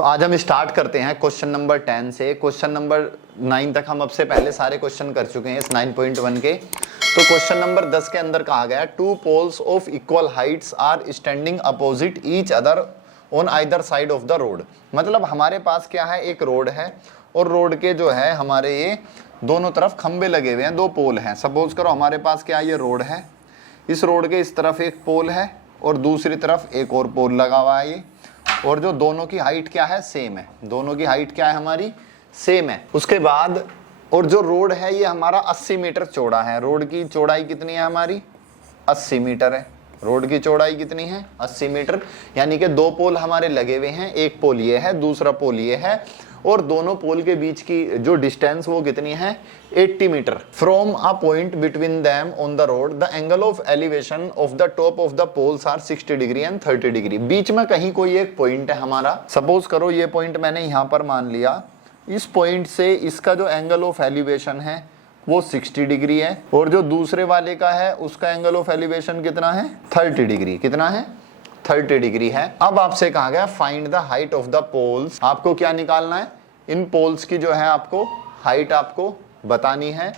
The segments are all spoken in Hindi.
तो आज हम स्टार्ट करते हैं क्वेश्चन नंबर 10 से। क्वेश्चन नंबर 9 तक हम अब से पहले सारे क्वेश्चन कर चुके हैं इस 9.1 के। तो क्वेश्चन नंबर 10 के अंदर कहा गया two poles of equal heights are standing opposite each other on either side of the road. मतलब हमारे पास क्या है, एक रोड है और रोड के जो है हमारे ये दोनों तरफ खंबे लगे हुए हैं, दो पोल हैं। सपोज करो हमारे पास क्या ये रोड है, इस रोड के इस तरफ एक पोल है और दूसरी तरफ एक और पोल लगा हुआ है ये, और जो दोनों की हाइट क्या है, सेम है। दोनों की हाइट क्या है हमारी, सेम है। उसके बाद और जो रोड है ये हमारा 80 मीटर चौड़ा है। रोड की चौड़ाई कितनी है हमारी, 80 मीटर है। रोड की चौड़ाई कितनी है, 80 मीटर। यानी कि दो पोल हमारे लगे हुए हैं, एक पोल ये है, दूसरा पोल ये है, और दोनों पोल के बीच की जो डिस्टेंस वो कितनी है, 80 metre. From a point between them on the road the angle of elevation of the top of the poles are 60 degree and 30 degree. बीच में कहीं कोई एक पॉइंट है हमारा, सपोज करो ये पॉइंट मैंने यहाँ पर मान लिया। इस पॉइंट से इसका जो एंगल ऑफ एलिवेशन है वो 60 डिग्री है, और जो दूसरे वाले का है उसका एंगल ऑफ एलिवेशन कितना है, 30 डिग्री। कितना है, 30 डिग्री है। अब आपसे कहा गया find the height of the poles. आपको क्या निकालना है, इन पोल्स की जो है आपको हाइट आपको बतानी है,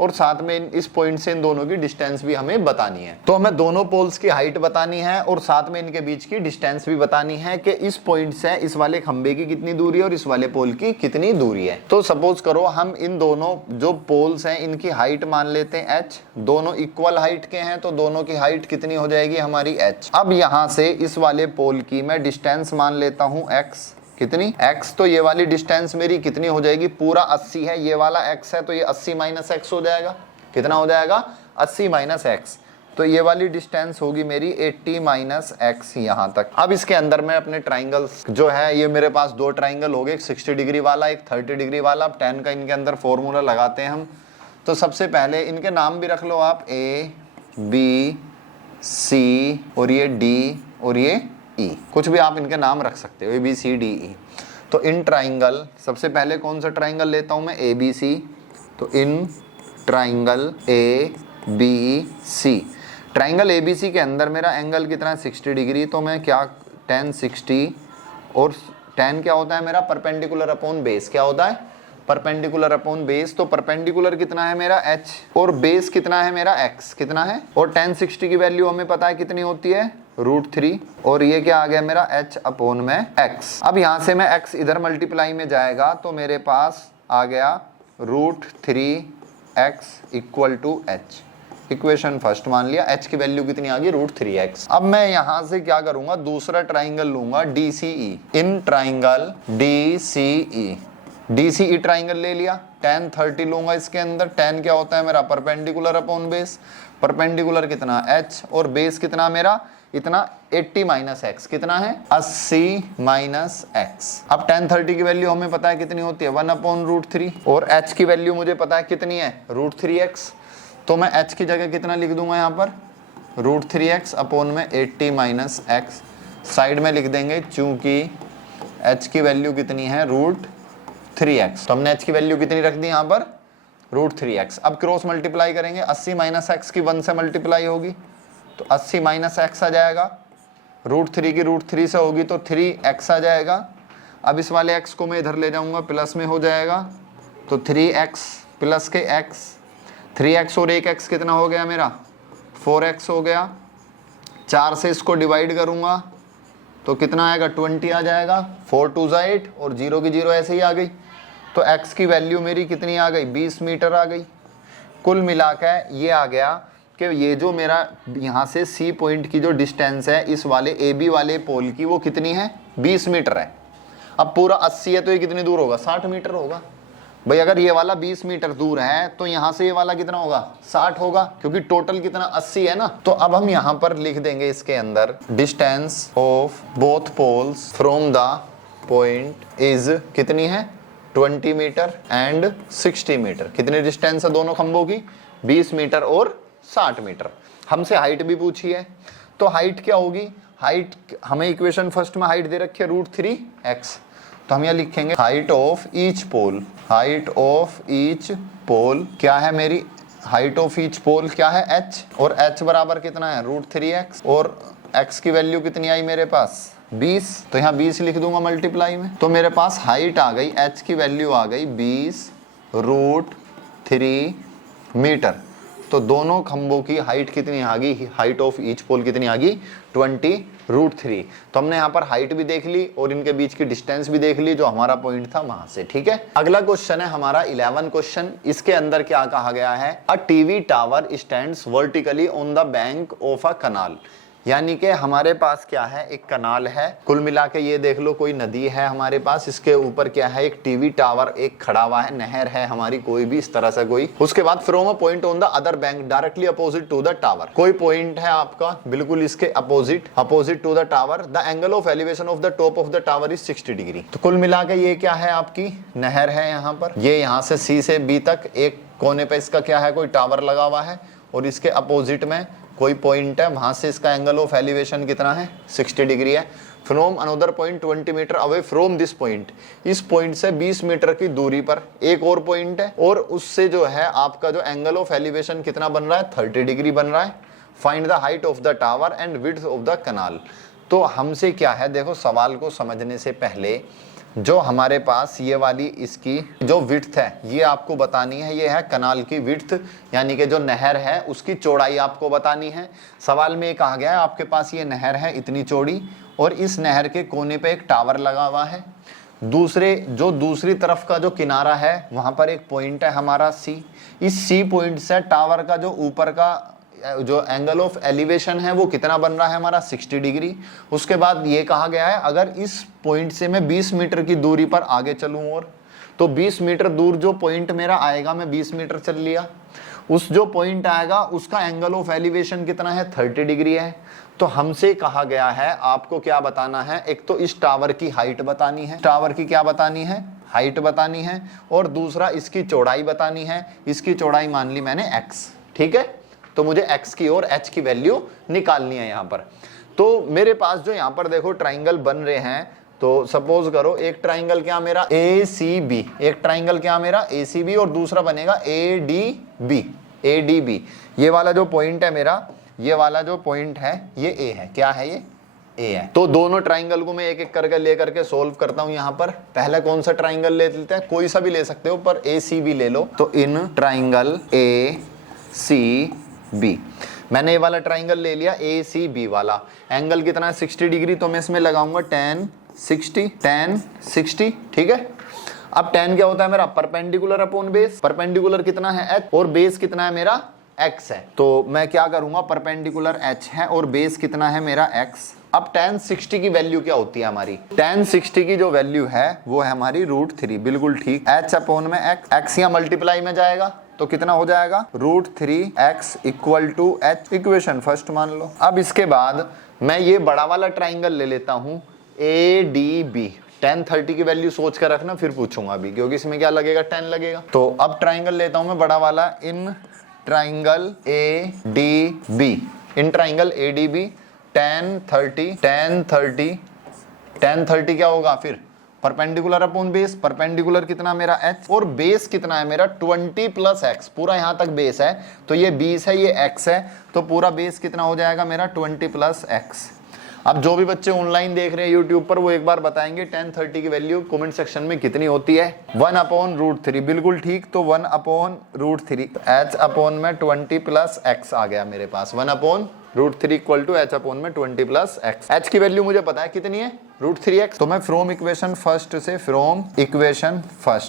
और साथ में इस पॉइंट से इन दोनों की डिस्टेंस भी हमें बतानी है। तो हमें दोनों पोल्स की हाइट बतानी है और साथ में इनके बीच की डिस्टेंस भी बतानी है कि इस पॉइंट से इस वाले खंबे की कितनी दूरी है और इस वाले पोल की कितनी दूरी है। तो सपोज करो हम इन दोनों जो पोल्स हैं इनकी हाइट मान लेते हैं h। दोनों इक्वल हाइट के हैं तो दोनों की हाइट कितनी हो जाएगी हमारी h। अब यहाँ से इस वाले पोल की मैं डिस्टेंस मान लेता हूँ x। कितनी, x। तो ये वाली डिस्टेंस मेरी कितनी हो जाएगी, पूरा 80 है, ये वाला x है तो ये 80 माइनस x हो जाएगा। कितना हो जाएगा, 80 माइनस x। तो ये वाली डिस्टेंस होगी मेरी 80 माइनस x यहाँ तक। अब इसके अंदर मैं अपने ट्राइंगल्स जो है, ये मेरे पास दो ट्राइंगल हो गए, एक 60 डिग्री वाला, एक 30 डिग्री वाला। अब 10 का इनके अंदर फॉर्मूला लगाते हैं हम। तो सबसे पहले इनके नाम भी रख लो आप, A B C और ये D और ये E। कुछ भी आप इनके नाम रख सकते हो, A B C D E। तो इन ट्राइंगल, सबसे पहले कौन सा ट्राइंगल लेता हूं मैं, A B C। तो in triangle A B C, triangle A B C के अंदर मेरा एंगल कितना है, 60 डिग्री। तो मैं क्या, tan 60, और tan क्या होता है मेरा, परपेंडिकुलर अपॉन बेस। क्या होता है, परपेंडिकुलर अपॉन बेस। तो परपेंडिकुलर कितना है मेरा h और बेस कितना है मेरा x। कितना है, और tan 60 की वैल्यू हमें पता है कितनी होती है, √3, और ये क्या आ गया मेरा h अपॉन में x। अब यहां से मैं x इधर मल्टीप्लाई में जाएगा तो मेरे पास आ गया √3x equal to h। Equation first मान लिया, h की वैल्यू कितनी आ गई, √3x। अब मैं यहां से क्या करूंगा, दूसरा ट्राइंगल लूंगा DCE। In triangle DCE, DCE triangle ले लिया, tan 30 लूंगा इसके अंदर। tan क्या होता है मेरा, परपेंडिकुलर अपॉन बेस। परपेंडिकुलर कितना h और बेस कितना मेरा, इतना 80 माइनस x। कितना है, 80 माइनस x। अब tan 30 की वैल्यू हमें पता है कितनी होती है, 1 अपॉन √3, और h की वैल्यू मुझे पता है कितनी है, √3x। तो मैं h की जगह कितना लिख दूंगा यहाँ पर, √3x अपॉन में 80 माइनस x। साइड में लिख देंगे चूंकि h की वैल्यू कितनी है, √3x। तो हमने h की वैल्यू कितनी रख दी यहाँ पर, √3x। अब क्रॉस मल्टीप्लाई करेंगे, 80 माइनस x की 1 से मल्टीप्लाई होगी तो 80 माइनस x आ जाएगा, √3 की √3 से होगी तो 3x आ जाएगा। अब इस वाले x को मैं इधर ले जाऊंगा, प्लस में हो जाएगा, तो 3x प्लस के x, 3x और 1x कितना हो गया मेरा, 4x हो गया। 4 से इसको डिवाइड करूंगा तो कितना आएगा, 20 आ जाएगा। 4 2 8 और 0 की 0 ऐसे ही आ गई। तो x की वैल्यू मेरी कितनी आ गई, 20 मीटर आ गई। कुल मिलाकर ये आ गया कि ये जो मेरा यहाँ से C पॉइंट की जो डिस्टेंस है इस वाले AB वाले पोल की, वो कितनी है, 20 मीटर है। अब पूरा 80 है तो ये कितनी दूर होगा, 60 मीटर होगा। भाई अगर ये वाला 20 मीटर दूर है तो यहाँ से ये वाला कितना होगा, 60 होगा, क्योंकि टोटल कितना 80 है ना। तो अब हम यहाँ पर लिख देंगे इसके अंदर, distance of both poles from the point is कितनी है, 20 मीटर एंड 60 मीटर। कितनी डिस्टेंस है दोनों खंभों की, 20 मीटर और 60 मीटर। हमसे हाइट भी पूछी है, तो हाइट क्या होगी, हाइट हमें इक्वेशन फर्स्ट में हाइट दे रखी है √3x। तो हम यहाँ लिखेंगे height of each pole. Height of each pole क्या है मेरी, हाइट ऑफ ईच पोल क्या है, h, और h बराबर कितना है, √3x, और x की वैल्यू कितनी आई मेरे पास, 20, तो यहाँ 20 लिख दूंगा मल्टीप्लाई में, तो मेरे पास हाइट आ गई, h की वैल्यू आ गई 20√3 मीटर। तो दोनों खंभों की हाइट कितनी आ गई, हाइट ऑफ ईच पोल कितनी आ गई 20√3। तो हमने यहाँ पर हाइट भी देख ली और इनके बीच की डिस्टेंस भी देख ली जो हमारा पॉइंट था वहां से। ठीक है, अगला क्वेश्चन है हमारा 11 क्वेश्चन। इसके अंदर क्या कहा गया है, a TV tower stands vertically on the bank of a canal. यानी कि हमारे पास क्या है, एक कनाल है, कुल मिला के ये देख लो कोई नदी है हमारे पास, इसके ऊपर क्या है, एक टीवी टावर एक खड़ा हुआ है, नहर है हमारी कोई भी इस तरह से कोई। उसके बाद from a point on the other bank directly opposite to the tower, कोई पॉइंट है आपका बिल्कुल इसके opposite to the tower, the angle of elevation of the top of the tower is 60 degree. तो कुल मिला के ये क्या है, आपकी नहर है यहाँ पर, ये यहाँ से सी से बी तक एक कोने पे इसका क्या है, कोई टावर लगा हुआ है और इसके अपोजिट में कोई पॉइंट है, वहां से इसका एंगल ऑफ एलिवेशन कितना है 60 डिग्री है। From another point 20 metre away from this point, इस पॉइंट से 20 मीटर की दूरी पर एक और पॉइंट है और उससे जो है आपका जो एंगल ऑफ एलिवेशन कितना बन रहा है 30 डिग्री बन रहा है। Find the height of the tower and width of the कनाल। तो हमसे क्या है, देखो सवाल को समझने से पहले जो हमारे पास ये वाली इसकी जो विड्थ है ये आपको बतानी है, ये है कनाल की विड्थ, यानी कि जो नहर है उसकी चौड़ाई आपको बतानी है। सवाल में ये कहा गया है आपके पास ये नहर है इतनी चौड़ी और इस नहर के कोने पे एक टावर लगा हुआ है, दूसरी तरफ का जो किनारा है वहां पर एक पॉइंट है हमारा सी, इस सी पॉइंट से टावर का जो ऊपर का जो एंगल ऑफ एलिवेशन है वो कितना बन रहा है हमारा 60 डिग्री। उसके बाद ये कहा गया है अगर इस पॉइंट से मैं 20 मीटर की दूरी पर आगे चलूं और तो 20 मीटर दूर जो पॉइंट मेरा आएगा, मैं 20 मीटर चल लिया, उस जो पॉइंट आएगा उसका एंगल ऑफ एलिवेशन कितना है 30 डिग्री है। तो हमसे कहा गया है आपको क्या बताना है, एक तो इस टावर की हाइट बतानी है, टावर की क्या बतानी है, हाइट बतानी है, और दूसरा इसकी चौड़ाई बतानी है, इसकी चौड़ाई मान ली मैंने x। ठीक है, तो मुझे x की और h की वैल्यू निकालनी है यहाँ पर। तो मेरे पास जो यहाँ पर देखो ट्राइंगल बन रहे हैं, तो सपोज करो एक ट्राइंगल क्या मेरा ACB, एक ट्राइंगल क्या मेरा ACB और दूसरा बनेगा ADB। ये वाला जो पॉइंट है मेरा, ये वाला जो पॉइंट है ये A है, क्या है ये A है। तो दोनों ट्राइंगल को मैं एक एक करके लेकर के सोल्व करता हूं। यहाँ पर पहले कौन सा ट्राइंगल ले लेते हैं, कोई सा भी ले सकते हो पर ACB ले लो। तो इन ट्राइंगल ACB मैंने ये वाला ट्राइंगल ले लिया ACB वाला, एंगल कितना है 60 डिग्री, तो मैं इसमें लगाऊंगा tan 60। ठीक है, अब tan क्या होता है मेरा परपेंडिकुलर अपॉन बेस, परपेंडिकुलर कितना है h और बेस कितना है मेरा x है। तो मैं क्या करूंगा, परपेंडिकुलर h है और बेस कितना है मेरा x। अब tan 60 की वैल्यू क्या होती है हमारी, tan 60 की जो वैल्यू है वो है हमारी √3, बिल्कुल ठीक, h अपॉन में x यहाँ मल्टीप्लाई में जाएगा तो कितना हो जाएगा √3x equal to h, equation first मान लो। अब इसके बाद मैं ये बड़ा वाला ट्राइंगल ले लेता हूं ADB, tan 30 की वैल्यू सोच कर रखना फिर पूछूंगा अभी, क्योंकि इसमें क्या लगेगा tan लगेगा। तो अब ट्राइंगल लेता हूं मैं बड़ा वाला, in triangle ADB, in triangle ADB tan 30 क्या होगा फिर परपेंडिकुलर अपॉन बेस, परपेंडिकुलर कितना मेरा h और बेस कितना है मेरा 20 प्लस x, पूरा यहां तक बेस है तो ये 20 है, ये x है, तो पूरा बेस कितना हो जाएगा मेरा 20 प्लस x। अब जो भी बच्चे ऑनलाइन देख रहे हैं यूट्यूब पर वो एक बार बताएंगे tan 30 की वैल्यू कमेंट सेक्शन में कितनी होती है, 1/√3, बिल्कुल ठीक, तो 1/√3, h अपॉन में 20 प्लस x आ गया मेरे पास, 1/√3 इक्वल टू h अपॉन में 20 प्लस x। h की वैल्यू मुझे पता है कितनी है √3x, तो मैं फ्रॉम इक्वेशन फर्स्ट से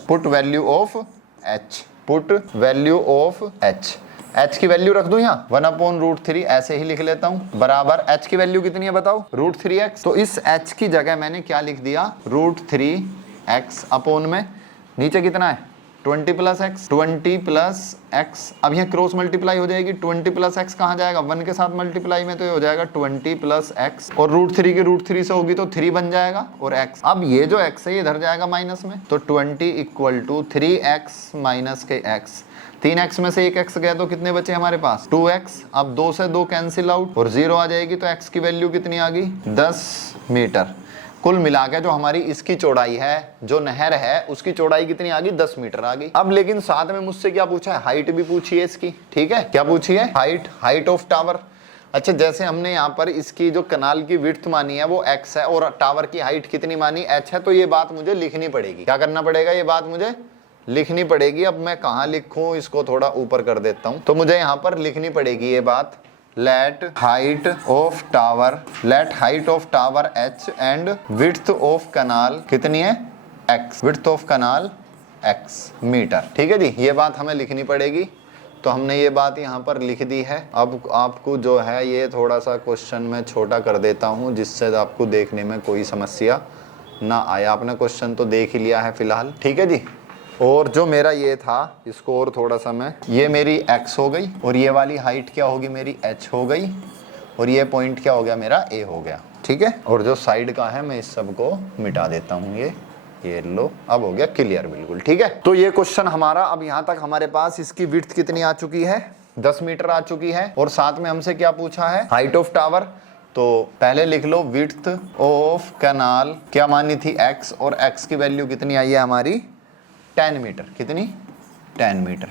put value of h, h की वैल्यू रख दूं यहाँ 1/√3, ऐसे ही लिख लेता हूं, बराबर h की वैल्यू कितनी है बताओ √3x। तो इस h की जगह मैंने क्या लिख दिया √3x अपॉन में नीचे कितना है 20 प्लस x। अब यहाँ क्रॉस मल्टीप्लाई हो जाएगी, 20 प्लस x कहाँ जाएगा 1 के साथ मल्टीप्लाई में, तो ये हो जाएगा 20 प्लस x और √3 के √3 से होगी तो 3 बन जाएगा और x। अब ये जो x है ये इधर जाएगा माइनस में, तो 20 इक्वल टू 3x माइनस के x, 3x में से एक x गया तो कितने बचे हमारे पास 2x। अब 2 से 2 कैंसिल आउट और 0 आ जाएगी, तो x की वैल्यू कितनी आ गई 10 मीटर। कुल मिला के जो हमारी इसकी चौड़ाई है, जो नहर है उसकी चौड़ाई कितनी आ गई 10 मीटर आ गई। अब लेकिन साथ में मुझसे क्या पूछा है, हाइट भी पूछी है इसकी, ठीक है, क्या पूछी है हाइट ऑफ टावर। अच्छा, जैसे हमने यहाँ पर इसकी जो कनाल की विड्थ मानी है वो x है और टावर की हाइट कितनी मानी h है, तो ये बात मुझे लिखनी पड़ेगी। क्या करना पड़ेगा, ये बात मुझे लिखनी पड़ेगी। अब मैं कहाँ लिखूं, इसको थोड़ा ऊपर कर देता हूं। तो मुझे यहाँ पर लिखनी पड़ेगी ये बात, let height of tower h and width of canal कितनी है x, width of canal x metre. ठीक है जी, ये बात हमें लिखनी पड़ेगी। तो हमने ये बात यहाँ पर लिख दी है। अब आपको जो है ये थोड़ा सा क्वेश्चन में छोटा कर देता हूँ जिससे आपको देखने में कोई समस्या ना आए। आपने क्वेश्चन तो देख ही लिया है फिलहाल, ठीक है जी। और जो मेरा ये था इसको और थोड़ा सा मैं, ये मेरी x हो गई और ये वाली हाइट क्या होगी मेरी h हो गई और ये पॉइंट क्या हो गया मेरा a हो गया, ठीक है। और जो साइड का है मैं इस सब को मिटा देता हूँ, ये लो, अब हो गया क्लियर बिल्कुल, ठीक है। तो ये क्वेश्चन हमारा, अब यहाँ तक हमारे पास इसकी विड्थ कितनी आ चुकी है, 10 मीटर आ चुकी है और साथ में हमसे क्या पूछा है, हाइट ऑफ टावर। तो पहले लिख लो विड्थ ऑफ कैनाल क्या मानी थी x और x की वैल्यू कितनी आई है हमारी 10 मीटर, कितनी 10 मीटर।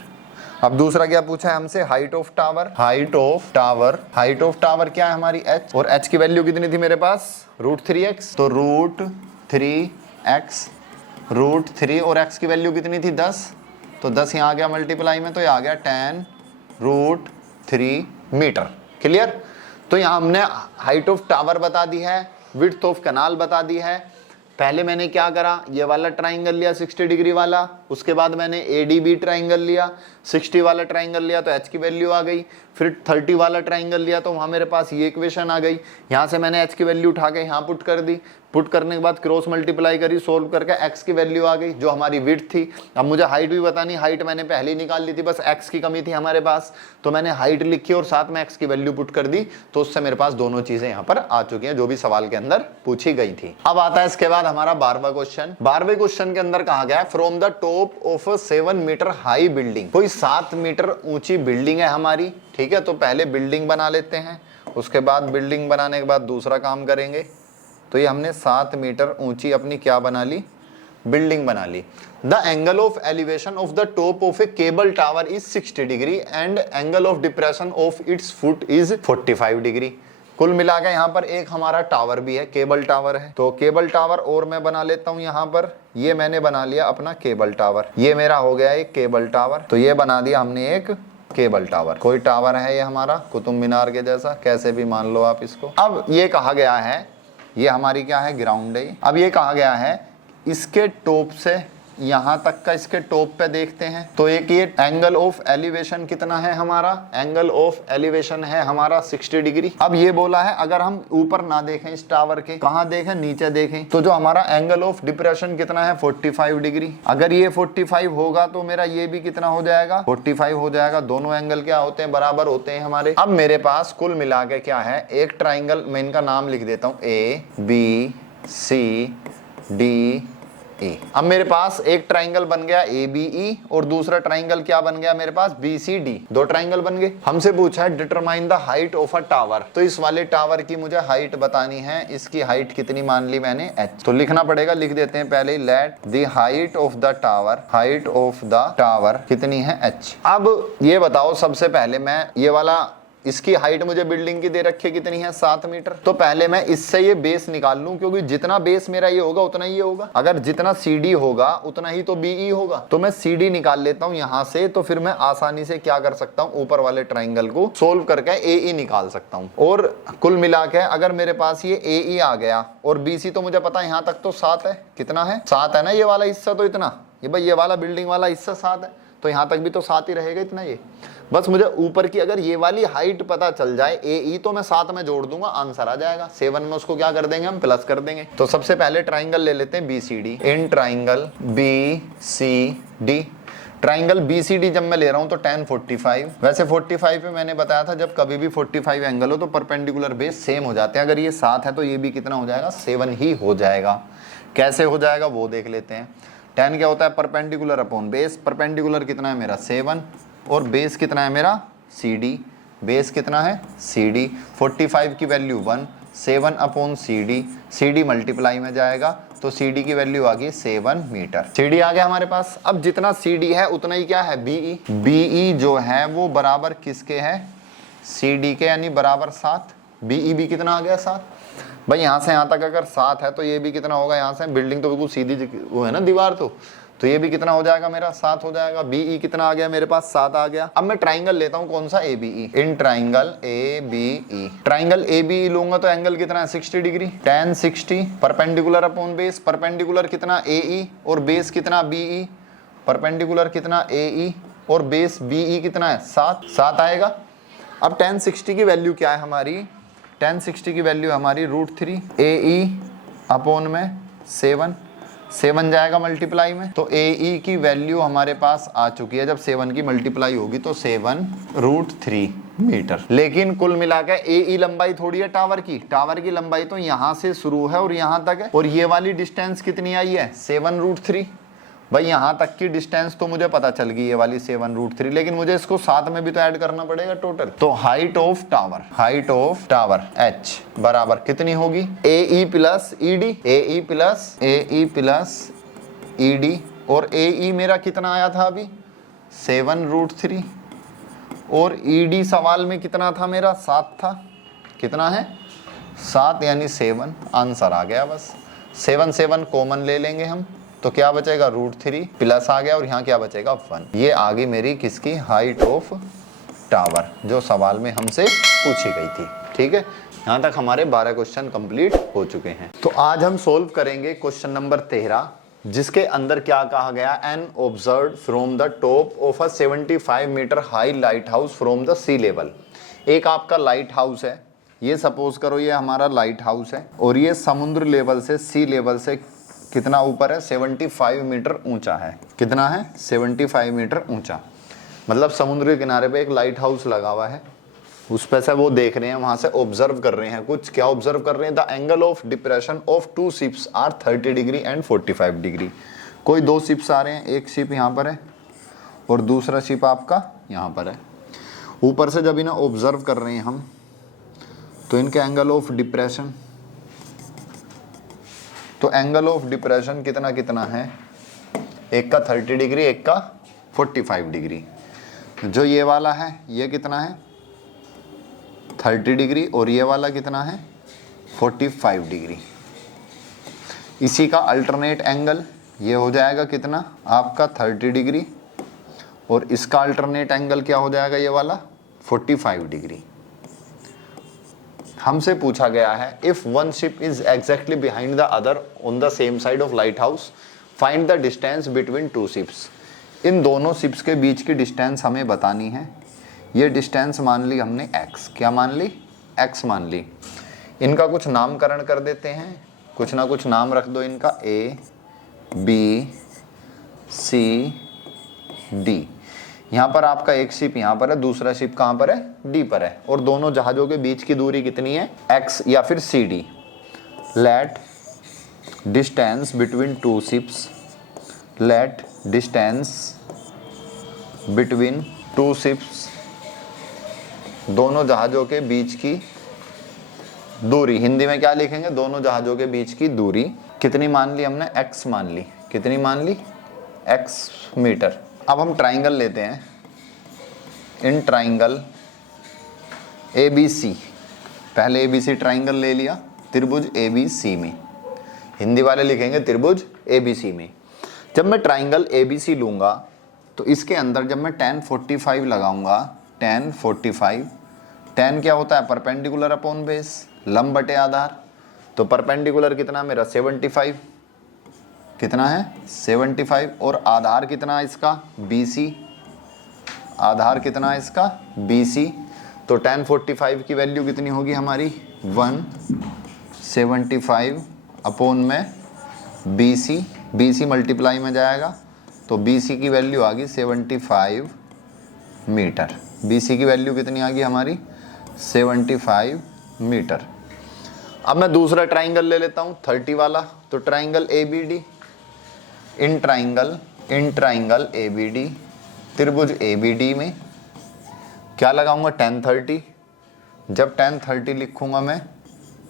अब दूसरा क्या पूछा है हमसे, हाइट ऑफ टावर क्या है हमारी h और h की वैल्यू कितनी थी मेरे पास √3x, तो √3 और x की वैल्यू कितनी थी 10, तो 10 यहाँ आ गया मल्टीप्लाई में, तो ये आ गया 10√3 मीटर। क्लियर। तो यहाँ हमने हाइट ऑफ टावर बता दी है, विड्थ ऑफ कैनाल बता दी है। पहले मैंने क्या करा, ये वाला ट्राइंगल लिया 60 डिग्री वाला, उसके बाद मैंने ADB ट्राइंगल लिया, 60 वाला ट्राइंगल लिया तो h की वैल्यू आ गई। फिर 30 वाला ट्राइंगल लिया तो वहाँ मेरे पास ये इक्वेशन आ गई। यहाँ से मैंने h की वैल्यू उठा के यहाँ पुट कर दी, पुट करने के बाद क्रॉस मल्टीप्लाई करी, सोल्व करके x की वैल्यू आ गई जो हमारी विड्थ थी। अब मुझे हाइट भी बतानी, हाइट मैंने पहले ही निकाल ली थी, बस x की कमी थी हमारे पास, तो मैंने हाइट लिखी और साथ में x की वैल्यू पुट कर दी, तो उससे मेरे पास दोनों चीजें यहाँ पर आ चुकी हैं जो भी सवाल के अंदर पूछी गई थी। अब आता है इसके बाद हमारा 12वां क्वेश्चन। 12वें क्वेश्चन के अंदर कहा गया है from the top of a 7 metre high building, कोई 7 मीटर ऊंची बिल्डिंग है हमारी, ठीक है। तो पहले बिल्डिंग बना लेते हैं, उसके बाद बिल्डिंग बनाने के बाद दूसरा काम करेंगे। तो ये हमने 7 मीटर ऊंची अपनी क्या बना ली, बिल्डिंग बना ली। The angle of elevation of the top of a cable tower is 60 degree and angle of depression of its foot is 45 degree. कुल मिला के यहाँ पर एक हमारा टावर भी है, केबल टावर है। तो केबल टावर और मैं बना लेता हूँ यहाँ पर, ये मैंने बना लिया अपना केबल टावर, ये मेरा हो गया एक केबल टावर। तो ये बना दिया हमने एक केबल टावर। कोई टावर है ये हमारा कुतुब मीनार के जैसा, कैसे भी मान लो आप इसको। अब ये कहा गया है, ये हमारी क्या है, ग्राउंड है। अब ये कहा गया है इसके टॉप से यहाँ तक का, इसके टॉप पे देखते हैं तो एक ये एंगल ऑफ एलिवेशन कितना है हमारा, एंगल ऑफ एलिवेशन है हमारा 60 डिग्री। अब ये बोला है अगर हम ऊपर ना देखें इस टावर के, कहाँ देखें, नीचे देखें, तो जो हमारा एंगल ऑफ डिप्रेशन कितना है 45 डिग्री। अगर ये 45 होगा तो मेरा ये भी कितना हो जाएगा, 45 हो जाएगा। दोनों एंगल क्या होते हैं, बराबर होते हैं हमारे। अब मेरे पास कुल मिला के क्या है, एक ट्राइंगल, मैं इनका नाम लिख देता हूँ ABCDE। अब मेरे पास एक ट्राइंगल बन गया ABE और दूसरा ट्राइंगल क्या बन गया मेरे पास BCD, दो ट्राइंगल बन गए। हमसे पूछा है determine the height of a tower, तो इस वाले टावर की मुझे हाइट बतानी है। इसकी हाइट कितनी मान ली मैंने h, तो लिखना पड़ेगा, लिख देते हैं पहले, let the height of the tower कितनी है h। अब ये बताओ सबसे पहले, मैं ये वाला, इसकी हाइट मुझे बिल्डिंग की दे रखी है कितनी है 7 मीटर, तो पहले मैं इससे ये बेस निकाल लूं, क्योंकि जितना बेस मेरा ये होगा उतना ही ये होगा। अगर जितना CD होगा उतना ही तो BE होगा, तो मैं CD निकाल लेता हूं यहां से। तो फिर मैं आसानी से क्या कर सकता हूं, ऊपर वाले ट्राइंगल को सोल्व करके AE निकाल सकता हूं। और कुल मिला के अगर मेरे पास ये AE आ गया और BC तो मुझे पता है यहाँ तक तो 7 है, कितना है 7 है ना, ये वाला हिस्सा तो इतना, ये भाई ये वाला बिल्डिंग वाला हिस्सा 7 है, तो यहाँ तक भी तो 7 ही रहेगा इतना। ये बस मुझे ऊपर की अगर ये वाली हाइट पता चल जाए AE, तो मैं 7 में जोड़ दूंगा, आंसर आ जाएगा। 7 में उसको क्या कर देंगे हम, प्लस कर देंगे। तो सबसे पहले ट्राइंगल ले लेते हैं BCD। In triangle BCD, triangle BCD जब मैं ले रहा हूं तो 10 45, वैसे 45 पे मैंने बताया था जब कभी भी 45 एंगल हो तो परपेंडिकुलर बेस सेम हो जाते हैं। अगर ये 7 है तो ये भी कितना हो जाएगा, 7 ही हो जाएगा। कैसे हो जाएगा वो देख लेते हैं। 10 क्या होता है, परपेंडिकुलर अपॉन बेस। परपेंडिकुलर कितना है मेरा 7 और बेस कितना है मेरा CD, बेस कितना है CD। 45 की वैल्यू 1, 7 अपॉन CD मल्टीप्लाई में जाएगा तो CD की वैल्यू आ गई 7 मीटर। CD आ गया हमारे पास। अब जितना CD है उतना ही क्या है BE जो है वो बराबर किसके है, सी डी के यानी बराबर 7, बी ई भी कितना आ गया 7। भाई यहाँ से यहाँ तक अगर 7 है तो ये भी कितना होगा, यहाँ से बिल्डिंग तो बिल्कुल सीधी वो है ना दीवार, तो ये भी कितना हो जाएगा मेरा 7 हो जाएगा। बी ई कितना आ गया मेरे पास 7 आ गया। अब मैं ट्राइंगल लेता हूँ कौन सा, A B E. In triangle A B E, triangle A B E लूंगा तो एंगल कितना है 60 degree, tan 60 perpendicular upon base, perpendicular कितना ए ई और बेस कितना बी ई, परपेंडिकुलर कितना ए ई और बेस बी ई कितना है 7 आएगा। अब tan 60 की वैल्यू क्या है हमारी, tan 60 की वैल्यू हमारी √3 ए ई अपॉन में 7 जाएगा मल्टीप्लाई में, तो ए ई की वैल्यू हमारे पास आ चुकी है। जब 7 की मल्टीप्लाई होगी तो 7√3 मीटर। लेकिन कुल मिलाकर ए ई लंबाई थोड़ी है टावर की लंबाई तो यहाँ से शुरू है और यहाँ तक है, और ये वाली डिस्टेंस कितनी आई है 7√3। भाई यहाँ तक की डिस्टेंस तो मुझे पता चल गई ये वाली 7√3, लेकिन मुझे इसको साथ में भी तो ऐड करना पड़ेगा टोटल। तो हाइट ऑफ टावर h बराबर कितनी होगी, ए ई प्लस ई डी, और ए ई मेरा कितना आया था अभी 7√3, और ई डी सवाल में कितना था मेरा 7 था, कितना है 7 यानी 7, आंसर आ गया। बस 7 कॉमन ले लेंगे हम, तो क्या बचेगा √3 प्लस आ गया, और यहाँ क्या बचेगा 1। ये आ गई मेरी किसकी, हाइट ऑफ टावर, जो सवाल में हमसे पूछी गई थी। ठीक है, यहाँ तक हमारे 12 क्वेश्चन कंप्लीट हो चुके हैं। तो आज हम सोल्व करेंगे क्वेश्चन नंबर 13, जिसके अंदर क्या कहा गया, an observe from the top of a 75 metre high lighthouse from the sea level. एक आपका लाइट हाउस है, ये सपोज करो ये हमारा लाइट हाउस है, और ये समुद्र लेवल से, सी लेवल से कितना ऊपर है 75 मीटर ऊंचा है। कितना है 75 मीटर ऊंचा, मतलब समुद्र के किनारे पे एक लाइट हाउस लगा हुआ है, उस पे से वो देख रहे हैं, वहां से ऑब्जर्व कर रहे हैं। कुछ क्या ऑब्जर्व कर रहे हैं, the angle of depression of 2 ships are 30 degree and 45 degree. कोई 2 शिप्स आ रहे हैं, एक शिप यहाँ पर है और दूसरा शिप आपका यहाँ पर है। ऊपर से जब इन्हें ऑब्जर्व कर रहे हैं हम, तो इनके एंगल ऑफ डिप्रेशन, तो एंगल ऑफ डिप्रेशन कितना कितना है, एक का 30 डिग्री एक का 45 डिग्री। जो ये वाला है ये कितना है 30 डिग्री, और ये वाला कितना है 45 डिग्री। इसी का अल्टरनेट एंगल ये हो जाएगा कितना आपका 30 डिग्री, और इसका अल्टरनेट एंगल क्या हो जाएगा ये वाला 45 डिग्री। हमसे पूछा गया है, if one ship is exactly behind the other on the same side of lighthouse, find the distance between 2 ships. इन दोनों शिप्स के बीच की डिस्टेंस हमें बतानी है। ये डिस्टेंस मान ली हमने x, क्या मान ली x मान ली। इनका कुछ नामकरण कर देते हैं, कुछ ना कुछ नाम रख दो इनका, A B C D। यहाँ पर आपका एक शिप यहाँ पर है, दूसरा शिप कहाँ पर है डी पर है, और दोनों जहाजों के बीच की दूरी कितनी है x या फिर CD। Let distance between 2 ships, let distance between 2 ships, दोनों जहाजों के बीच की दूरी, हिंदी में क्या लिखेंगे, दोनों जहाजों के बीच की दूरी कितनी मान ली हमने x मान ली, कितनी मान ली x मीटर। अब हम ट्राइंगल लेते हैं, इन ट्राइंगल ABC, पहले ABC ट्राइंगल ले लिया, त्रिभुज ABC में, हिंदी वाले लिखेंगे त्रिभुज ABC में। जब मैं ट्राइंगल ABC लूँगा तो इसके अंदर जब मैं tan 45 लगाऊंगा, tan 45, tan क्या होता है परपेंडिकुलर अपॉन बेस, लंब बटे आधार, तो परपेंडिकुलर कितना मेरा 75, कितना है 75, और आधार कितना है इसका BC, आधार कितना है इसका BC, तो tan 45 की वैल्यू कितनी होगी हमारी 175 अपॉन में BC, BC मल्टीप्लाई में जाएगा, तो BC की वैल्यू आ गई 75 मीटर। BC की वैल्यू कितनी आ गई हमारी 75 मीटर। अब मैं दूसरा ट्राइंगल ले लेता हूँ 30 वाला, तो triangle ABD, in triangle ABD, त्रिभुज ABD में क्या लगाऊंगा tan 30। जब tan 30 लिखूंगा मैं,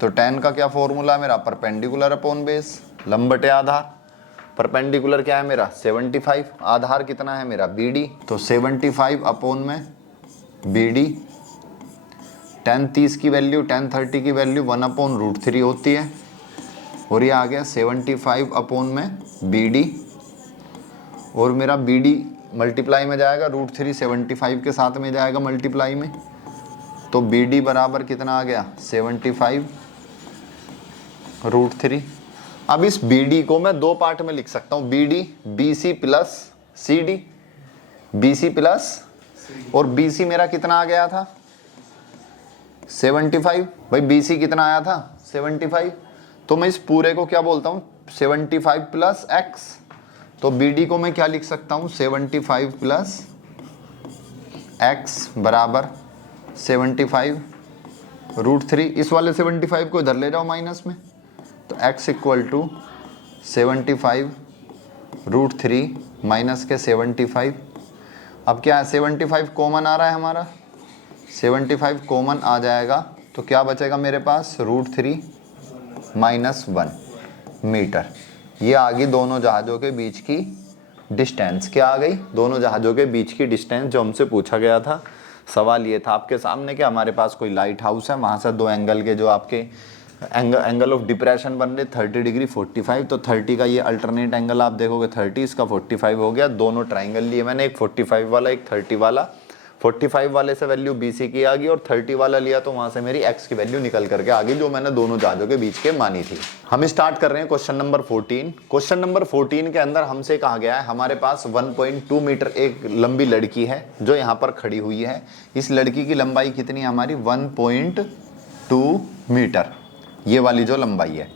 तो tan का क्या फॉर्मूला है मेरा परपेंडिकुलर अपॉन बेस, लंब बटे आधार, परपेंडिकुलर क्या है मेरा 75, आधार कितना है मेरा BD, तो 75 अपॉन में BD, tan 30 की वैल्यू, tan 30 की वैल्यू 1/√3 होती है, और ये आ गया 75 अपॉन में BD, और मेरा BD मल्टीप्लाई में जाएगा √3 75 के साथ में जाएगा मल्टीप्लाई में, तो BD बराबर कितना आ गया 75 √3। अब इस BD को मैं दो पार्ट में लिख सकता हूँ, BD BC plus CD, BC plus, और BC मेरा कितना आ गया था 75, भाई BC कितना आया था 75, तो मैं इस पूरे को क्या बोलता हूँ 75 प्लस x, तो BD को मैं क्या लिख सकता हूँ 75 प्लस x बराबर 75 √3, इस वाले 75 को इधर ले जाओ माइनस में, तो x इक्वल टू 75 √3 माइनस के 75। अब क्या है 75 कॉमन आ रहा है हमारा, 75 कॉमन आ जाएगा तो क्या बचेगा मेरे पास √3 माइनस 1 मीटर। ये आ गई दोनों जहाज़ों के बीच की डिस्टेंस। क्या आ गई, दोनों जहाज़ों के बीच की डिस्टेंस जो हमसे पूछा गया था। सवाल ये था आपके सामने कि हमारे पास कोई लाइट हाउस है, वहाँ से दो एंगल के जो आपके एंगल ऑफ डिप्रेशन बन रहे 30 डिग्री 45, तो 30 का ये अल्टरनेट एंगल आप देखोगे 30, इसका 45 हो गया। दोनों ट्राइंगल लिए मैंने, एक 45 वाला एक 30 वाला, 45 वाले से वैल्यू BC की आ गई और 30 वाला लिया तो वहाँ से मेरी x की वैल्यू निकल करके आ गई जो मैंने दोनों जहाज़ों के बीच के मानी थी। हम स्टार्ट कर रहे हैं क्वेश्चन नंबर 14। क्वेश्चन नंबर 14 के अंदर हमसे कहा गया है हमारे पास 1.2 मीटर एक लंबी लड़की है जो यहाँ पर खड़ी हुई है। इस लड़की की लंबाई कितनी है हमारी 1.2 मीटर, ये वाली जो लंबाई है।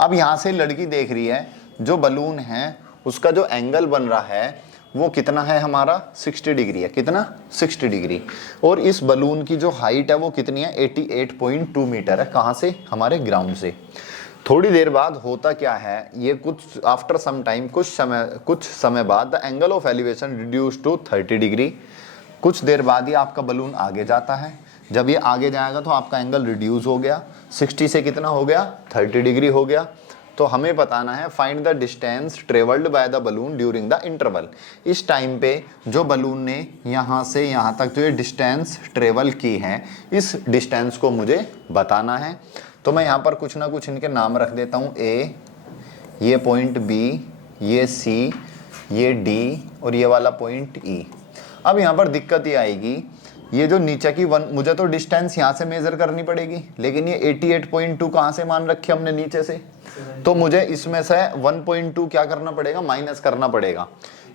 अब यहाँ से लड़की देख रही है जो बलून है उसका जो एंगल बन रहा है वो कितना है हमारा 60 डिग्री है, कितना 60 डिग्री, और इस बलून की जो हाइट है वो कितनी है 88.2 मीटर है। कहाँ से, हमारे ग्राउंड से। थोड़ी देर बाद होता क्या है, ये कुछ आफ्टर सम टाइम कुछ समय बाद the angle of elevation reduce to 30 degree. कुछ देर बाद ही आपका बलून आगे जाता है, जब ये आगे जाएगा तो आपका एंगल रिड्यूस हो गया, 60 से कितना हो गया 30 डिग्री हो गया। तो हमें बताना है find the distance travelled by the balloon during the interval. इस टाइम पे जो बलून ने यहाँ से यहाँ तक जो ये डिस्टेंस ट्रेवल की है, इस डिस्टेंस को मुझे बताना है। तो मैं यहाँ पर कुछ ना कुछ इनके नाम रख देता हूँ, A, ये पॉइंट B, ये C, ये D और ये वाला पॉइंट E। अब यहाँ पर दिक्कत ये आएगी, ये जो नीचे की मुझे तो डिस्टेंस यहाँ से मेजर करनी पड़ेगी, लेकिन ये 88.2 कहाँ से मान रखी हमने नीचे से, तो मुझे इसमें से 1.2 क्या करना पड़ेगा माइनस करना पड़ेगा,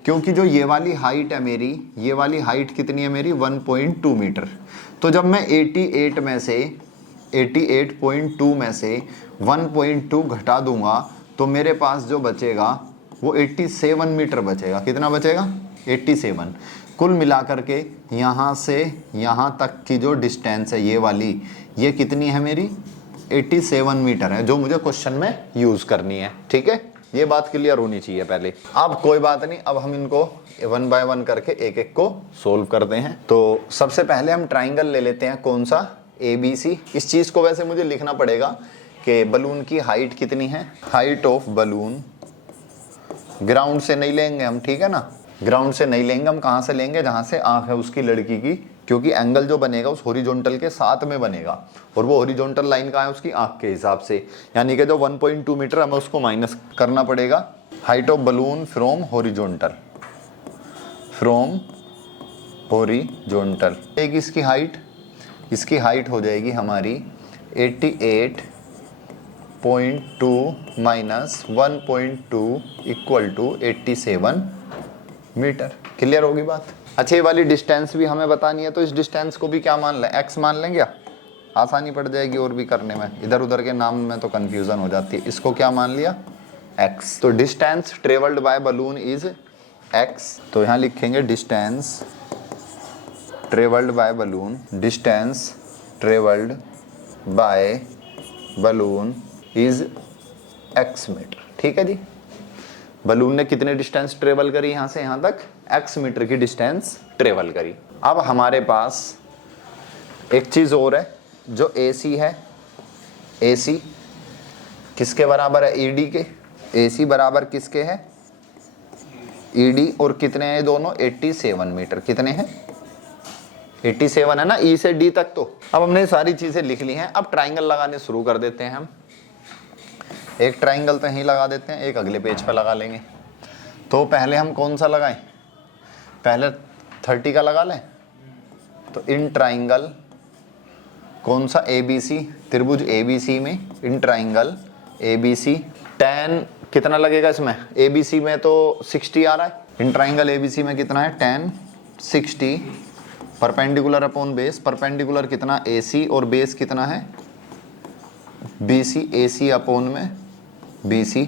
क्योंकि जो ये वाली हाइट है मेरी, ये वाली हाइट कितनी है मेरी 1.2 मीटर। तो जब मैं 88.2 में से 1.2 घटा दूंगा तो मेरे पास जो बचेगा वो 87 मीटर बचेगा। कितना बचेगा 87। कुल मिलाकर के यहाँ से यहाँ तक की जो डिस्टेंस है ये वाली, ये कितनी है मेरी 87 मीटर है, जो मुझे क्वेश्चन में यूज करनी है। ठीक है, ये बात क्लियर होनी चाहिए पहले। अब कोई बात नहीं, अब हम इनको 1 बाय 1 करके एक एक को सोल्व करते हैं। तो सबसे पहले हम ट्राइंगल ले लेते हैं, कौन सा ABC। इस चीज को वैसे मुझे लिखना पड़ेगा कि बलून की हाइट कितनी है, हाइट ऑफ बलून। ग्राउंड से नहीं लेंगे हम, ठीक है ना, ग्राउंड से नहीं लेंगे हम, कहाँ से लेंगे जहाँ से आँख है उसकी लड़की की, क्योंकि एंगल जो बनेगा उस हॉरिजॉन्टल के साथ में बनेगा, और वो हॉरिजॉन्टल लाइन कहाँ है उसकी आँख के हिसाब से, यानी कि जो 1.2 मीटर हमें उसको माइनस करना पड़ेगा। Height of balloon from horizontal, from horizontal एक इसकी हाइट हो जाएगी हमारी 88.2 minus 1.2 equal to 87 metre. Clear होगी बात। अच्छा, ये वाली डिस्टेंस भी हमें बतानी है, तो इस डिस्टेंस को भी क्या मान लें, x मान लेंगे, आसानी पड़ जाएगी और भी करने में, इधर उधर के नाम में तो कंफ्यूजन हो जाती है। इसको क्या मान लिया x। तो distance travelled by balloon is x, तो यहाँ लिखेंगे distance travelled by balloon, distance travelled by balloon is x metre. ठीक है जी, बलून ने कितने डिस्टेंस ट्रेवल करी यहाँ से यहाँ तक, x मीटर की डिस्टेंस ट्रेवल करी। अब हमारे पास एक चीज और है, जो AC है, AC किसके बराबर है, ED के। AC बराबर किसके है, ED, और कितने हैं दोनों 87 मीटर। कितने हैं 87 है ना, ई से डी तक। तो अब हमने सारी चीजें लिख ली हैं, अब ट्राइंगल लगाने शुरू कर देते हैं हम। एक ट्राइंगल तो यहीं लगा देते हैं, एक अगले पेज पर लगा लेंगे। तो पहले हम कौन सा लगाएं, पहले 30 का लगा लें। तो इन ट्राइंगल कौन सा, ABC, त्रिभुज ABC में इन ट्राइंगल ABC tan कितना लगेगा इसमें, ABC में तो 60 आ रहा है, इन ट्राइंगल ABC में कितना है tan 60 perpendicular upon base, perpendicular कितना AC और बेस कितना है BC, AC अपॉन में BC।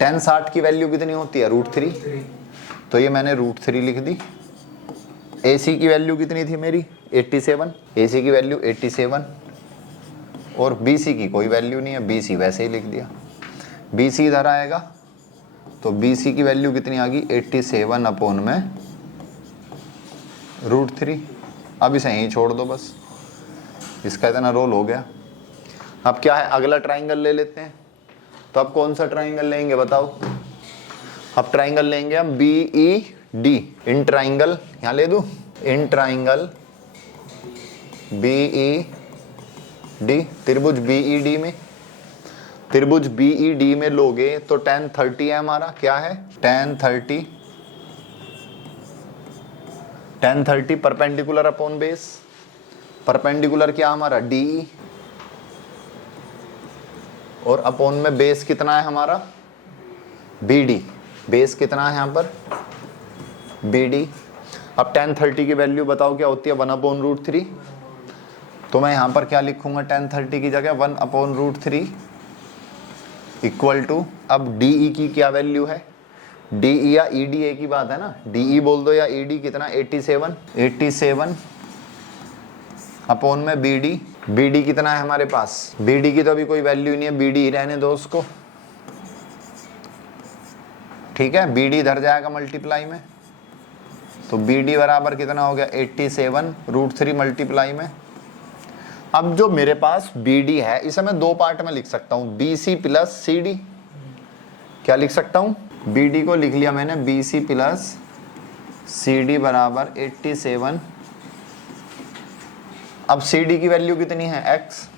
tan 60 की वैल्यू कितनी होती है √3, तो ये मैंने √3 लिख दी। AC की वैल्यू कितनी थी मेरी 87, AC की वैल्यू 87 और BC की कोई वैल्यू नहीं है, BC वैसे ही लिख दिया। BC इधर आएगा तो BC की वैल्यू कितनी आ गई 87 अपॉन में √3। अब इसे यहीं छोड़ दो बस, इसका इतना रोल हो गया। अब क्या है, अगला ट्राइंगल ले लेते हैं। तो अब कौन सा ट्राइंगल लेंगे बताओ, अब ट्राइंगल लेंगे हम BED। इन ट्राइंगल यहाँ ले दूं, इन ट्राइंगल BED, त्रिभुज BED में, त्रिभुज BED में लोगे तो tan 30 है हमारा, क्या है tan 30 perpendicular upon base, perpendicular क्या हमारा DE और अपॉन में बेस कितना है हमारा BD, बेस कितना है यहाँ पर BD। अब tan 30 की वैल्यू बताओ क्या होती है 1/√3, तो मैं यहाँ पर क्या लिखूंगा tan 30 की जगह 1/√3 इक्वल टू, अब DE की क्या वैल्यू है, DE या ED एक ही बात है ना, DE बोल दो या ED कितना 87 अपॉन में BD कितना है हमारे पास, BD की तो अभी कोई वैल्यू नहीं है, BD ही रहने दो उसको, ठीक है। BD इधर जाएगा मल्टीप्लाई में, तो BD बराबर कितना हो गया 87 √3 मल्टीप्लाई में। अब जो मेरे पास BD है इसे मैं दो पार्ट में लिख सकता हूं, BC प्लस CD। क्या लिख सकता हूं, BD को लिख लिया मैंने BC प्लस CD बराबर 87। अब CD की वैल्यू कितनी है X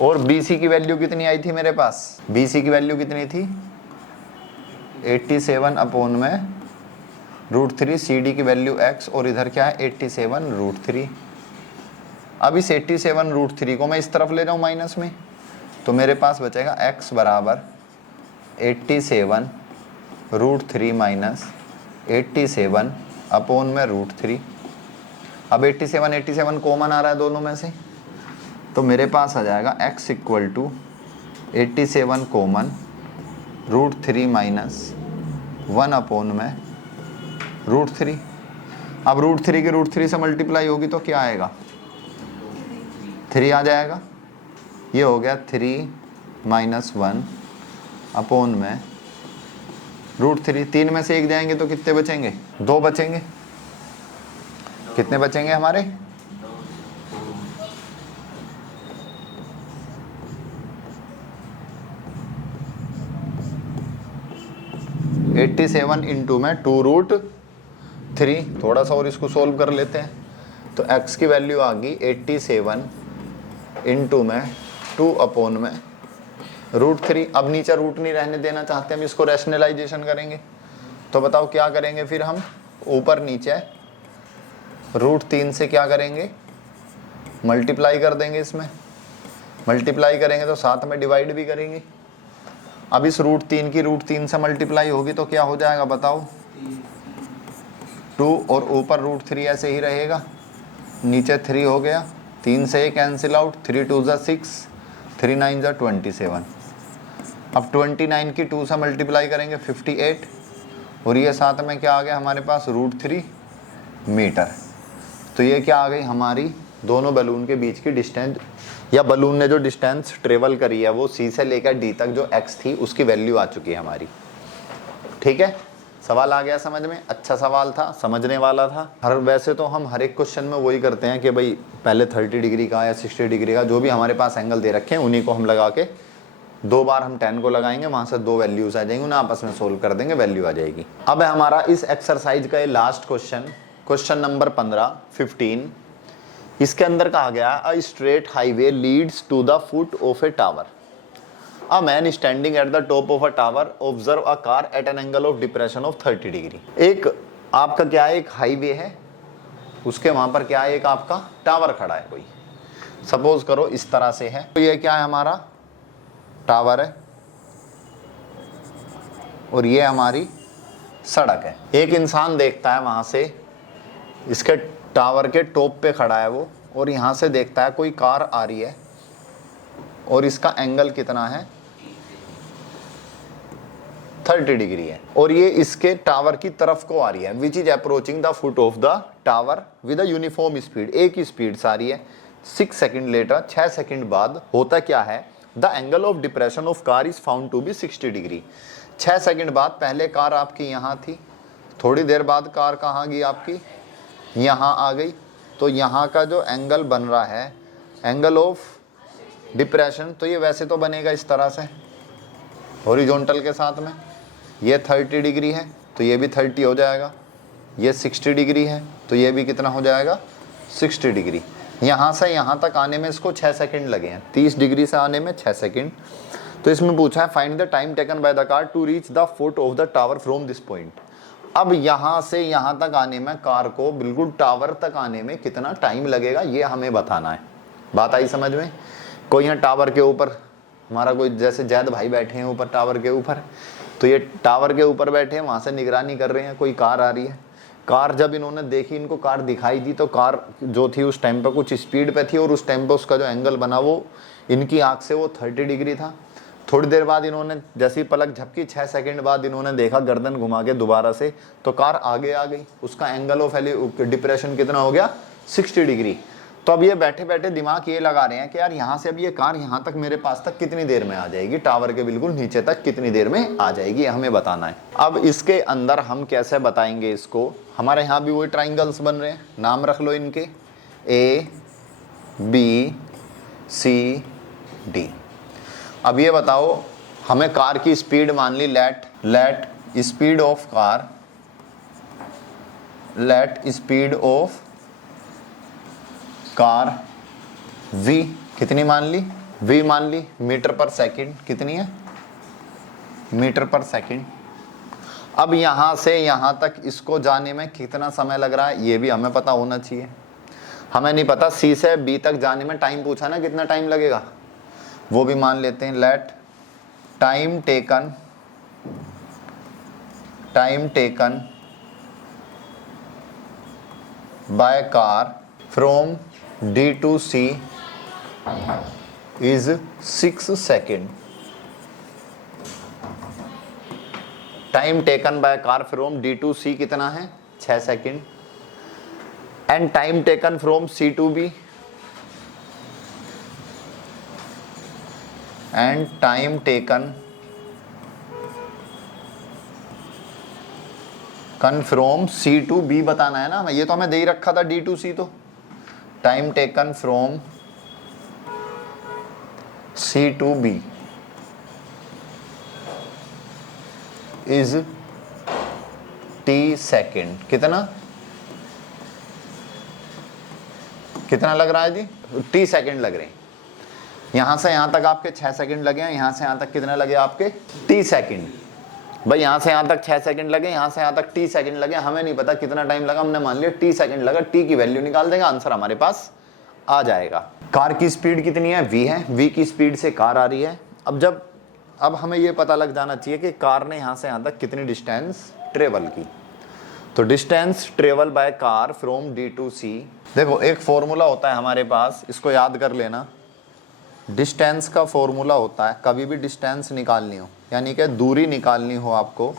और BC की वैल्यू कितनी आई थी मेरे पास, BC की वैल्यू कितनी थी 87 अपॉन में √3, CD की वैल्यू X और इधर क्या है 87 √3। अब इस 87 √3 को मैं इस तरफ ले जाऊं माइनस में, तो मेरे पास बचेगा X बराबर 87 √3 माइनस 87 अपॉन में √3। अब 87 कॉमन आ रहा है दोनों में से, तो मेरे पास आ जाएगा X equal to 87 common √3 minus 1 upon में √3। अब √3 के √3 से मल्टीप्लाई होगी तो क्या आएगा 3 आ जाएगा, ये हो गया 3 माइनस 1 अपॉन में √3। 3 में से 1 जाएंगे तो कितने बचेंगे, 2 बचेंगे। कितने बचेंगे हमारे 87 इंटू में 2√3। थोड़ा सा और इसको सोल्व कर लेते हैं, तो x की वैल्यू आ गई 87 इंटू में 2 अपॉन में √3। अब नीचे रूट नहीं रहने देना चाहते हम, इसको रैशनलाइजेशन करेंगे। तो बताओ क्या करेंगे फिर हम, ऊपर नीचे √3 से क्या करेंगे मल्टीप्लाई कर देंगे, इसमें मल्टीप्लाई करेंगे तो साथ में डिवाइड भी करेंगे। अब इस √3 की √3 से मल्टीप्लाई होगी तो क्या हो जाएगा बताओ 2 और ऊपर √3 ऐसे ही रहेगा, नीचे 3 हो गया, 3 से 1 कैंसिल आउट, 3 2 ज़ा 6, 3 9 ज़ा 27। अब 29 की 2 से मल्टीप्लाई करेंगे 58 और ये साथ में क्या आ गया हमारे पास √3 मीटर। तो ये क्या आ गई हमारी दोनों बलून के बीच की डिस्टेंस, या बलून ने जो डिस्टेंस ट्रेवल करी है वो C से लेकर D तक जो x थी उसकी वैल्यू आ चुकी है हमारी। ठीक है, सवाल आ गया समझ में, अच्छा सवाल था, समझने वाला था। हर वैसे तो हम हर एक क्वेश्चन में वही करते हैं कि भाई पहले 30 डिग्री का या 60 डिग्री का जो भी हमारे पास एंगल दे रखे हैं उन्हीं को हम लगा के 2 बार हम 10 को लगाएंगे, वहां से 2 वैल्यूज आ जाएंगी, उन्हें आपस में सोल्व कर देंगे, वैल्यू आ जाएगी। अब है हमारा इस एक्सरसाइज का ये लास्ट क्वेश्चन, क्वेश्चन नंबर 15 इसके अंदर कहा गया a straight highway leads to the foot of a tower. A man standing at the top of a tower observe a car at an angle of depression of 30 degree. एक आपका क्या है, एक हाईवे है, उसके वहां पर क्या है, एक आपका टावर खड़ा है कोई, सपोज करो इस तरह से है। तो ये क्या है, हमारा टावर है और ये हमारी सड़क है। एक इंसान देखता है वहां से, इसके टावर के टॉप पे खड़ा है वो, और यहां से देखता है कोई कार आ रही है और इसका एंगल कितना है, 30 डिग्री है, और ये इसके टावर की तरफ को आ रही है, which is approaching the foot of the tower with a uniform speed. एक ही स्पीड से आ रही है। 6 सेकंड लेटर, 6 सेकंड बाद होता क्या है, the angle of depression of car is found to be 60 degree. 6 second बाद पहले कार आपकी यहाँ थी, थोड़ी देर बाद कार कहाँ गई आपकी, यहाँ आ गई। तो यहाँ का जो एंगल बन रहा है, एंगल ऑफ डिप्रेशन, तो ये वैसे तो बनेगा इस तरह से हॉरिजॉन्टल के साथ में, ये 30 डिग्री है तो ये भी 30 हो जाएगा, ये 60 डिग्री है तो ये भी कितना हो जाएगा, 60 डिग्री। यहाँ से यहाँ तक आने में इसको 6 सेकंड लगे हैं, 30 डिग्री से आने में 6 सेकंड। तो इसमें पूछा है find the time taken by the car to reach the foot of the tower from this point. अब यहाँ से यहाँ तक आने में, कार को बिल्कुल टावर तक आने में कितना टाइम लगेगा, ये हमें बताना है। बात आई समझ में? कोई यहाँ टावर के ऊपर, हमारा कोई जैसे जैद भाई बैठे हैं ऊपर टावर के ऊपर, तो ये टावर के ऊपर बैठे हैं, वहाँ से निगरानी कर रहे हैं, कोई कार आ रही है। कार जब इन्होंने देखी, इनको कार दिखाई दी, तो कार जो थी उस टाइम पे कुछ स्पीड पे थी और उस टाइम पे उसका जो एंगल बना वो इनकी आँख से वो 30 डिग्री था। थोड़ी देर बाद इन्होंने जैसी पलक झपकी, 6 सेकंड बाद इन्होंने देखा गर्दन घुमा के दोबारा से, तो कार आगे आ गई, उसका एंगल ऑफ डिप्रेशन कितना हो गया, 60 डिग्री। तो अब ये बैठे बैठे दिमाग ये लगा रहे हैं कि यार यहाँ से अब ये कार यहाँ तक मेरे पास तक कितनी देर में आ जाएगी, टावर के बिल्कुल नीचे तक कितनी देर में आ जाएगी, हमें बताना है। अब इसके अंदर हम कैसे बताएंगे इसको, हमारे यहाँ भी वही ट्राइंगल्स बन रहे हैं, नाम रख लो इनके A B C D। अब ये बताओ, हमें कार की स्पीड मान ली, let speed of car, let speed of car v कितनी मान ली, v मान ली मीटर पर सेकंड, कितनी है, मीटर पर सेकंड। अब यहां से यहां तक इसको जाने में कितना समय लग रहा है, ये भी हमें पता होना चाहिए। हमें नहीं पता C से B तक जाने में टाइम पूछा ना, कितना टाइम लगेगा, वो भी मान लेते हैं। Let time taken by car from D to C is 6 second. Time taken by car from D to C कितना है, 6 second. And time taken from C to B, and time taken from C to B बताना है ना, ये तो हमें दे ही रखा था D to C। तो time taken from C to B is T second. कितना लग रहा है जी, T सेकेंड लग रहे हैं। यहां से यहां तक आपके 6 सेकेंड लगे हैं, यहां से यहां तक कितने लगे आपके, T सेकेंड। भाई यहाँ से यहाँ तक 6 सेकंड लगे, यहाँ से यहाँ तक T सेकंड लगे, हमें नहीं पता कितना टाइम लगा, हमने मान लिया T सेकंड लगा, T की वैल्यू निकाल देगा, आंसर हमारे पास आ जाएगा। कार की स्पीड कितनी है, V है, V की स्पीड से कार आ रही है। अब हमें ये पता लग जाना चाहिए कि कार ने यहाँ से यहाँ तक कितनी डिस्टेंस ट्रेवल की। तो distance travel by car from D to C, देखो एक फॉर्मूला होता है हमारे पास, इसको याद कर लेना। डिस्टेंस का फॉर्मूला होता है, कभी भी डिस्टेंस निकालनी हो, यानी कि दूरी निकालनी हो आपको,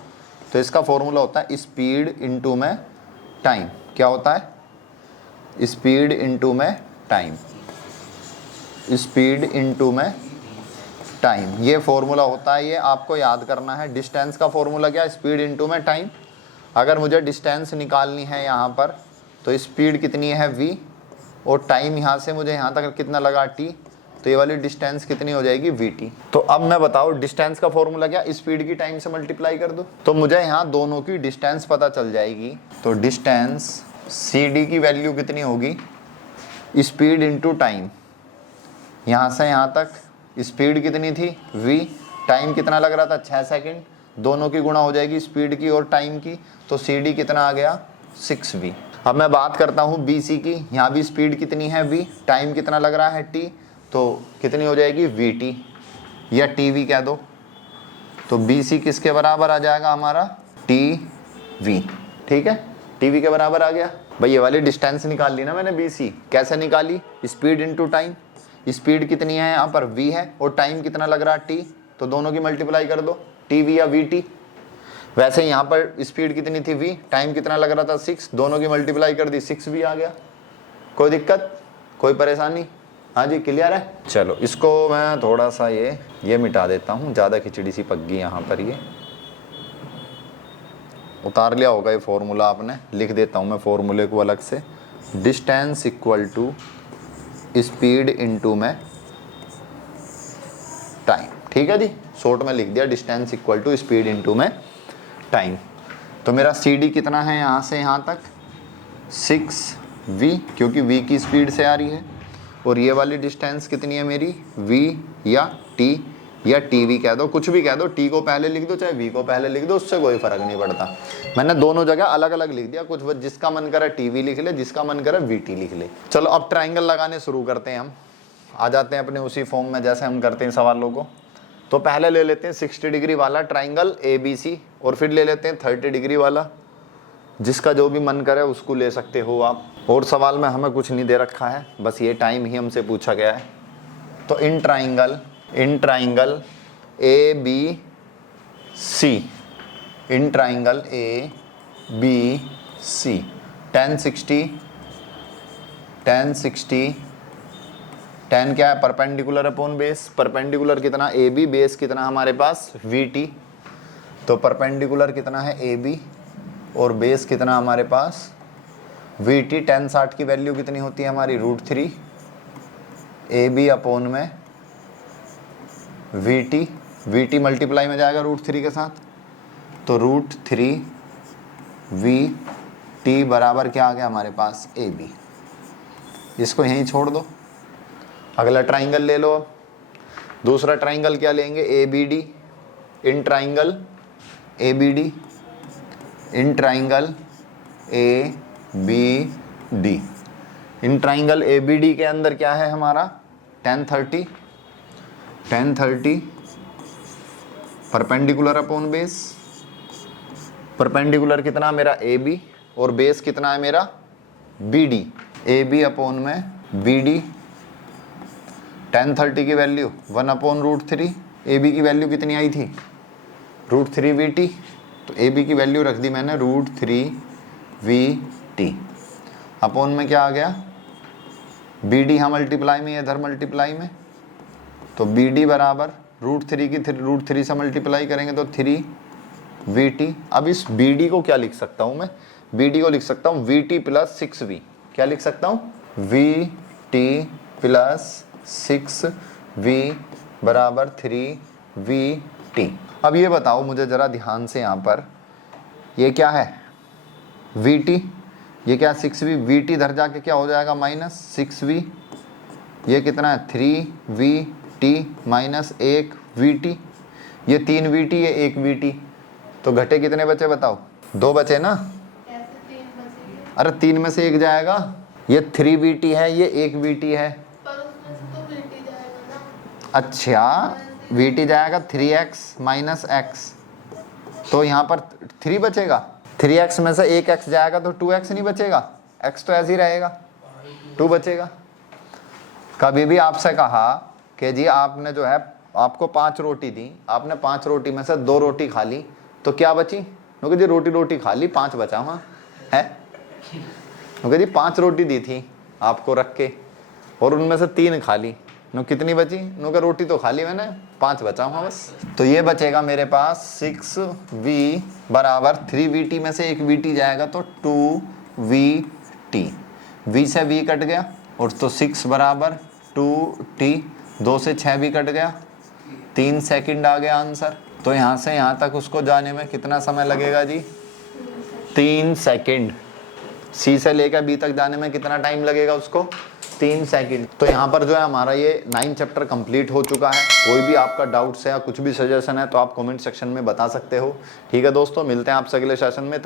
तो इसका फॉर्मूला होता है स्पीड इनटू में टाइम। क्या होता है, स्पीड इनटू में टाइम, स्पीड इनटू में टाइम, ये फॉर्मूला होता है, ये आपको याद करना है। डिस्टेंस का फॉर्मूला क्या है, स्पीड इनटू में टाइम। अगर मुझे डिस्टेंस निकालनी है यहाँ पर, तो स्पीड कितनी है v, और टाइम यहाँ से मुझे यहाँ तक कितना लगा t, तो ये वाली डिस्टेंस कितनी हो जाएगी vt। तो अब मैं बताओ डिस्टेंस का फॉर्मूला क्या, स्पीड की टाइम से मल्टीप्लाई कर दो, तो मुझे यहाँ दोनों की डिस्टेंस पता चल जाएगी। तो डिस्टेंस सी डी की वैल्यू कितनी होगी, स्पीड इनटू टाइम, यहाँ से यहाँ तक स्पीड कितनी थी v, टाइम कितना लग रहा था 6 सेकंड, दोनों की गुणा हो जाएगी स्पीड की और टाइम की, तो सी डी कितना आ गया 6v। अब मैं बात करता हूँ बी सी की, यहाँ भी स्पीड कितनी है v, टाइम कितना लग रहा है t, तो कितनी हो जाएगी वी टी या टी वी कह दो, तो बी सी किसके बराबर आ जाएगा हमारा टी वी। ठीक है, टी वी के बराबर आ गया। भाई ये वाली डिस्टेंस निकाल ली ना मैंने बी सी, कैसे निकाली, स्पीड इनटू टाइम, स्पीड कितनी है यहाँ पर v है और टाइम कितना लग रहा है t, तो दोनों की मल्टीप्लाई कर दो टी वी या वी टी। वैसे यहाँ पर स्पीड कितनी थी v, टाइम कितना लग रहा था 6, दोनों की मल्टीप्लाई कर दी 6v आ गया। कोई दिक्कत, कोई परेशानी? हाँ जी क्लियर है। चलो इसको मैं थोड़ा सा ये मिटा देता हूँ, ज़्यादा खिचड़ी सी पक गई यहाँ पर, ये उतार लिया होगा ये फॉर्मूला आपने, लिख देता हूँ मैं फॉर्मूले को अलग से, distance equal to speed into में टाइम। ठीक है जी, शॉर्ट में लिख दिया distance equal to speed into में टाइम। तो मेरा सी डी कितना है यहाँ से यहाँ तक 6v, क्योंकि v की स्पीड से आ रही है, और ये वाली डिस्टेंस कितनी है मेरी v या t या tv कह दो, कुछ भी कह दो, t को पहले लिख दो चाहे v को पहले लिख दो, उससे कोई फर्क नहीं पड़ता। मैंने दोनों जगह अलग अलग लिख दिया, कुछ जिसका मन करे tv लिख ले, जिसका मन करे vt लिख ले। चलो अब ट्राइंगल लगाने शुरू करते हैं, हम आ जाते हैं अपने उसी फॉर्म में जैसे हम करते हैं सवालों को। तो पहले ले लेते हैं 60 डिग्री वाला ट्राइंगल ABC, और फिर ले लेते हैं 30 डिग्री वाला, जिसका जो भी मन करे उसको ले सकते हो आप। और सवाल में हमें कुछ नहीं दे रखा है, बस ये टाइम ही हमसे पूछा गया है। तो in triangle ABC, in triangle ABC 10 क्या है, परपेंडिकुलर अपॉन बेस, परपेंडिकुलर कितना AB, बेस कितना हमारे पास VT, तो परपेंडिकुलर कितना है AB और बेस कितना हमारे पास VT। 10 60 की वैल्यू कितनी होती है हमारी √3 AB अपॉन में VT मल्टीप्लाई में जाएगा √3 के साथ, तो √3 VT बराबर क्या आ गया हमारे पास AB। इसको यहीं छोड़ दो, अगला ट्राइंगल ले लो। अब दूसरा ट्राइंगल क्या लेंगे, ABD, in triangle ABD, in triangle ABD, in triangle ABD के अंदर क्या है हमारा 10 30 परपेंडिकुलर अपॉन बेस, परपेंडिकुलर कितना मेरा AB और बेस कितना है मेरा BD, AB अपॉन में BD। 10 30 की वैल्यू 1 अपॉन √3, AB की वैल्यू कितनी आई थी √3 VT, तो AB की वैल्यू रख दी मैंने √3 VT अपॉन में क्या आ गया BD, यहाँ मल्टीप्लाई में, इधर मल्टीप्लाई में, तो BD बराबर √3 की √3 से मल्टीप्लाई करेंगे तो 3 VT। अब इस BD को क्या लिख सकता हूँ मैं, BD को लिख सकता हूँ VT प्लस 6V, क्या लिख सकता हूँ VT प्लस 6V बराबर 3VT। अब ये बताओ मुझे ज़रा ध्यान से, यहाँ पर ये क्या है VT, ये क्या 6V, VT इधर जाके क्या हो जाएगा -6V, ये कितना है 3VT माइनस 1VT, ये 3VT ये 1VT, तो घटे कितने बचे बताओ, 2 बचे ना, अरे 3 में से 1 जाएगा, ये 3VT है ये 1VT है, अच्छा VT जाएगा 3x माइनस x, तो यहाँ पर 3 बचेगा, 3x में से 1x जाएगा तो 2x नहीं बचेगा, x तो ऐसे ही रहेगा, 2 बचेगा। कभी भी आपसे कहा कि जी आपने जो है आपको 5 रोटी दी, आपने 5 रोटी में से 2 रोटी खा ली, तो क्या बची, क्योंकि जी रोटी खा ली 5 बचा वहाँ है, क्योंकि जी 5 रोटी दी थी आपको रख के और उनमें से 3 खा ली, नो कितनी बची, नो का रोटी तो खा ली मैंने, 5 बचा हुआ बस, तो ये बचेगा मेरे पास 6V बराबर 3VT में से 1VT जाएगा तो 2VT, V से V कट गया और तो 6 बराबर 2T, 2 से 6 कट गया, 3 सेकंड आ गया आंसर। तो यहाँ से यहाँ तक उसको जाने में कितना समय लगेगा जी, 3 सेकंड। सी से लेकर बी तक जाने में कितना टाइम लगेगा उसको, 3 सेकंड। तो यहाँ पर जो है हमारा ये 9 चैप्टर कंप्लीट हो चुका है। कोई भी आपका डाउट्स है या कुछ भी सजेशन है तो आप कमेंट सेक्शन में बता सकते हो। ठीक है दोस्तों, मिलते हैं आपसे अगले सेशन में।